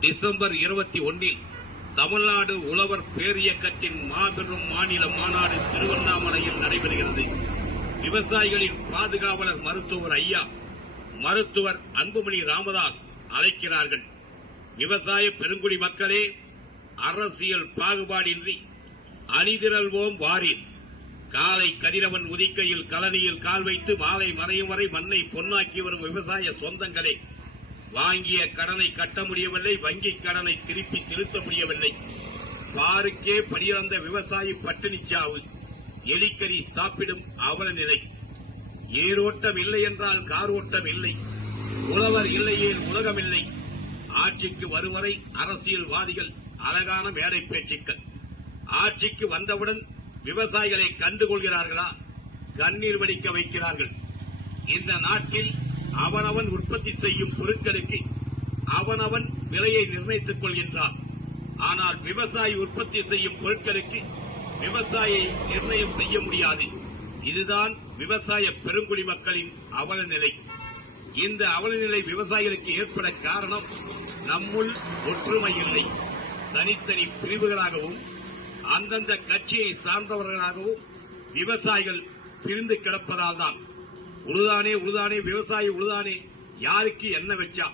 December இருபத்தி ஒன்றில் தமிழ்நாடு உழவர் பேரியக்கத்தின் மாபெரும் மாநில மாநாடு திருவண்ணாமலையில் நடைபெறுகிறது. விவசாயிகளின் பாதுகாவலர் மருத்துவர் ஐயா மருத்துவர் அன்புமணி ராமதாஸ் அழைக்கிறார்கள். விவசாய பெருங்குடி மக்களே அரசியல் பாகுபாடின்றி அணிதிரல்வோம் வாரீர். காலை கதிரவன் உதிக்கையில் கலனியில் கால் வைத்து மாலை மறையும் வரை மண்ணை பொன்னாக்கி வரும் விவசாய சொந்தங்களே வாங்கிய கடனை கட்ட முடியவில்லை வங்கிக் கடனை திருப்பி செலுத்த முடியவில்லை. பாருக்கே படியிறந்த விவசாயி பட்டினி சாவு எலிக்கறி சாப்பிடும் அவல நிலை. ஏரோட்டம் இல்லை என்றால் கார் ஓட்டம் இல்லை. உழவர் இல்லையே உலகம் இல்லை. ஆட்சிக்கு வருவரை அரசியல்வாதிகள் அழகான மேடை பேச்சுக்கள். ஆட்சிக்கு வந்தவுடன் விவசாயிகளை கண்டுகொள்கிறார்களா? கண்ணீர் வடிக்க வைக்கிறார்கள். இந்த நாட்டில் அவனவன் உற்பத்தி செய்யும் பொருட்களுக்கு அவனவன் விலையை நிர்ணயித்துக் கொள்கின்றான் ஆனால் விவசாயி உற்பத்தி செய்யும் பொருட்களுக்கு விவசாயியை நிர்ணயம் செய்ய முடியாது. இதுதான் விவசாய பெருங்குடி மக்களின் அவல நிலை இந்த அவலநிலை விவசாயிகளுக்கு ஏற்பட காரணம் நம்முள் ஒற்றுமை இல்லை. தனித்தனி பிரிவுகளாகவும் அந்தந்த கட்சியை சார்ந்தவர்களாகவும் விவசாயிகள் பிரிந்து கிடப்பதால்தான். உழுதானே உழுதானே விவசாயி உழுதானே யாருக்கு என்ன வச்சா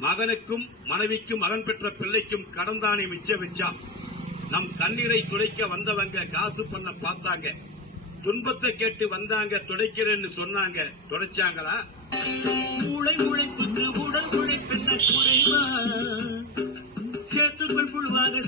மகனுக்கும் மனைவிக்கும் மகன் பெற்ற பிள்ளைக்கும் கடந்தானே மிச்ச வச்சா நம் கண்ணீரை துடைக்க வந்தவங்க காசு பண்ண பார்த்தாங்க. துன்பத்தை கேட்டு வந்தாங்க துடைக்கிறேன்னு சொன்னாங்க. துடைச்சாங்களா? உழைப்புக்கு உடல் உழைப்பென்ன குறைவா? சேத்துக்குள் புழுவாக